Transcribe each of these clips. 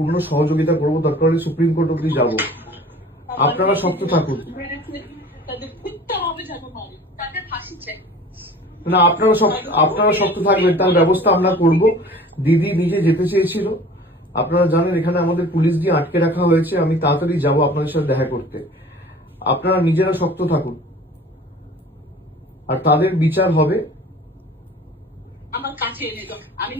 পূর্ণ সহযোগিতা করবো, দরকার হলে সুপ্রিম কোর্ট অব্দি যাবো। আপনারা শক্ত থাকুন। না, আপনারা শক্ত থাকবেন, তার ব্যবস্থা আমরা করব। দিদি নিজে যেতে চেয়েছিল, আপনারা জানেন এখানে আমাদের পুলিশ দিয়ে আটকে রাখা হয়েছে। আমি তাড়াতাড়ি যাব আপনাদের সাথে দেখা করতে। আপনারা নিজেরা শক্ত থাকুন, আর তাদের বিচার হবে। আমার কাছে এনে দাও, আমি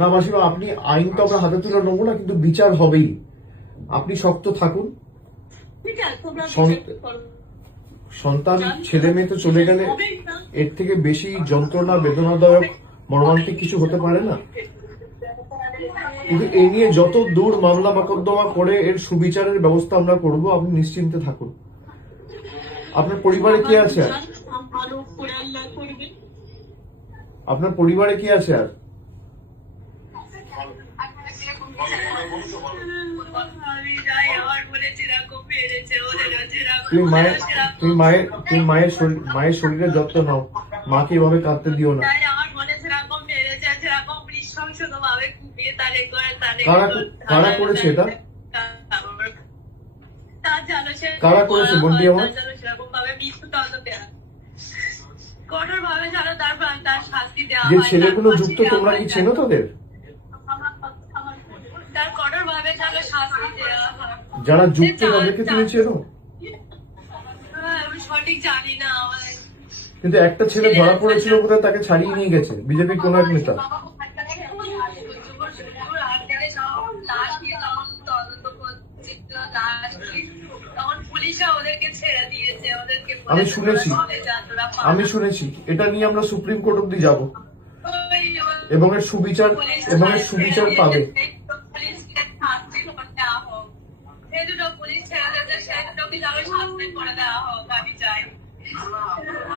না মাসিমা, আপনি আইন তো আমরা হাতে তুলে নেবো না, কিন্তু বিচার হবেই। আপনি শক্ত থাকুন। সন্তান ছেলে মেয়ে তো চলে গেলে এর থেকে বেশি যন্ত্রণা, বেদনাদায়ক, মর্মান্তিক কিছু হতে পারে না। কিন্তু এই নিয়ে যত দূর মামলা মোকদ্দমা করে এর সুবিচারের ব্যবস্থা আমরা করব, আপনি নিশ্চিন্তে থাকুন। আপনার পরিবারে কি আছে আর? আপনার পরিবারে কি আছে আর? তুমি মায়ের শরীরের যত্ন নাও, মাকে এভাবে কাঁদতে দিও না। কারা করেছে এটা? কারা করেছে বন্টি আমার? যে ছেলেগুলো যুক্ত, তোমরা কি চেনো তাদের? যারা যুক্ত তাদেরকে তুমি চেনো? সঠিক জানি না, কিন্তু একটা ছেলে ধরা পড়েছিল কোথায়, তাকে ছাড়িয়ে নিয়ে গেছে বিজেপি কোন এক নেতা। আমি শুনেছি এটা নিয়ে আমরা সুপ্রিম কোর্ট অব্দি যাব, এবং এর সুবিচার পাবে। পুলিশ ছেড়ে দিয়েছে, সেটাকে শাসন করে দেওয়া হোক।